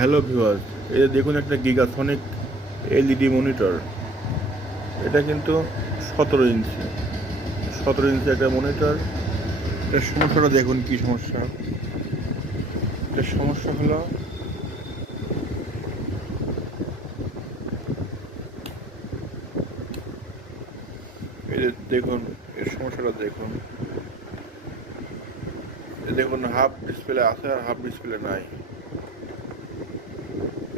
Hello viewers, এই যে দেখুন একটা গিগাসনিক এলইডি মনিটর। এটা কিন্তু 17 ইঞ্চি 17 ইঞ্চি একটা মনিটর। এর সমস্যাটা দেখুন, কি সমস্যা। এর সমস্যা হলো এই যে দেখুন, এর সমস্যাটা দেখুন। এই দেখুন, হাফ ডিসপ্লে আছে আর হাফ ডিসপ্লে নাই।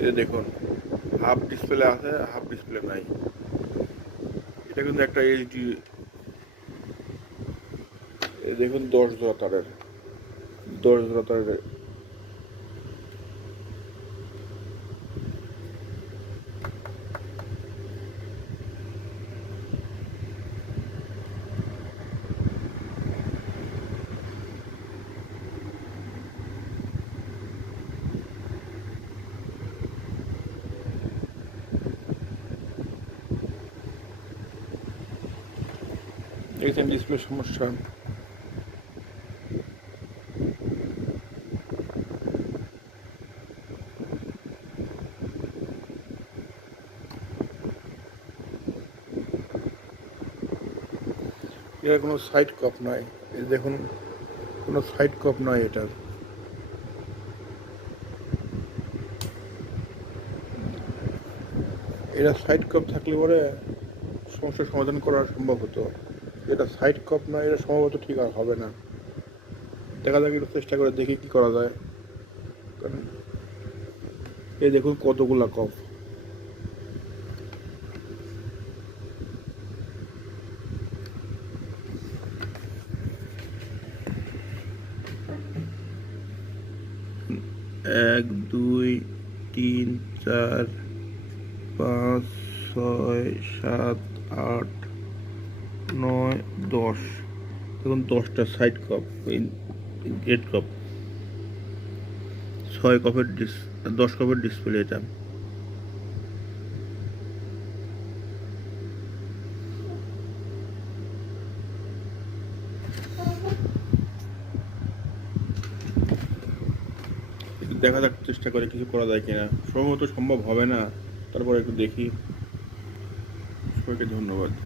এই যে দেখুন, হাফ ডিসপ্লে আছে, হাফ ডিসপ্লে নাই। এটা কিন্তু একটা এইচডি। দেখুন, 10 জোড়া তারের, 10 জোড়া তারের। দেখছেন ডিসপ্লে সমস্যা। এর কোনো সাইড কপ নাই। এই দেখুন, কোনো সাইড কপ নাই এটার। এটা সাইড কপ থাকলে পরে সমস্যার সমাধান করা সম্ভব হতো। এটা সাইড কপ না, এটা সম্ভবত ঠিক আর হবে না। দেখা যাক, একটু চেষ্টা করে দেখি কি করা যায়। কারণ এই দেখুন কতগুলা কপ। এক, দুই, তিন, চার, পাঁচ, ছয়, সাত, আট, নয়, 10। দেখুন 10টা সাইড কাপ, গেট কাপ। 6 কাপের 10 কাপের ডিসপ্লে এটা। একটু দেখা যাক, চেষ্টা করে কিছু করা যায় কিনা। সম্ভবত সম্ভব হবে না, তারপর একটু দেখি। সবাইকে ধন্যবাদ।